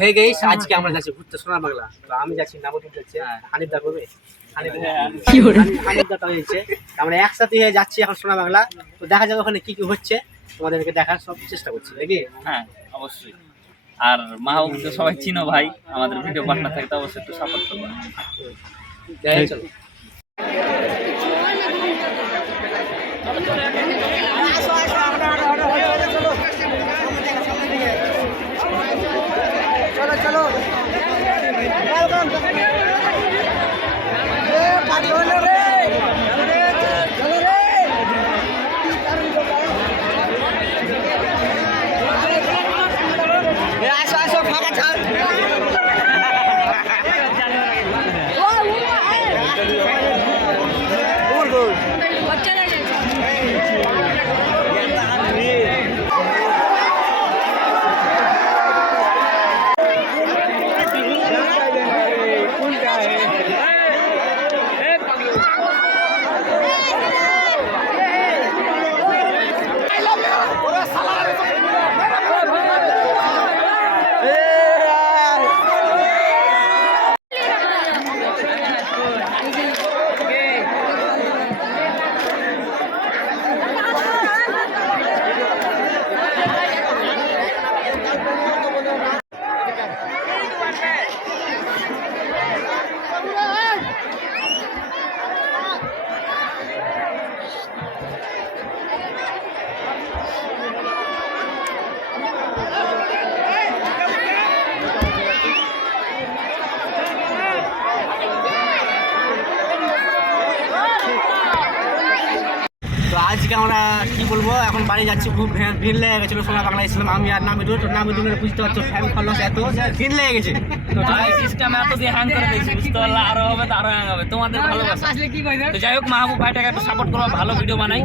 হয়ে গেছে। আজকে আমরা যাচ্ছি ঘুরতে সোনার বাংলা। তো আমি যাচ্ছি, নামটি যাচ্ছে, হানিফ দা করবে, হানিফ দা হয়েছে। আমরা একসাথে হয়ে যাচ্ছি এখন সোনার বাংলা। তো দেখা যাবে ওখানে কি কি হচ্ছে, তোমাদেরকে দেখার সব চেষ্টা করছি নাকি। হ্যাঁ অবশ্যই। আর মাহবুবকে সবাই চিনো ভাই, আমাদের ভিডিও পার্টনার থাকে, তো অবশ্যই একটু সাপোর্ট করবো। চলো। আজকে আমরা কি বলবো, এখন বাড়ি যাচ্ছি। খুব ভিড় লেগে গেছিলো সোনা বাংলা ইসলাম, আমি আর নামিদুল বুঝতে পারছো, ফ্যান ফলোস এত ভিড় লেগে গেছে। সিস্টেম এত দিয়ে হ্যাং করে দিয়েছি, বুঝতে পারলে আরো হবে, তো আরো হ্যাং হবে। তোমাদের ভালোবাসা। তো যাই হোক, মাহবুব ভাইটাকে একটু সাপোর্ট করো, ভালো ভিডিও বানাই।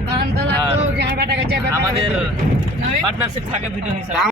আমাদের পার্টনারশিপ থাকে ভিডিও হিসাবে।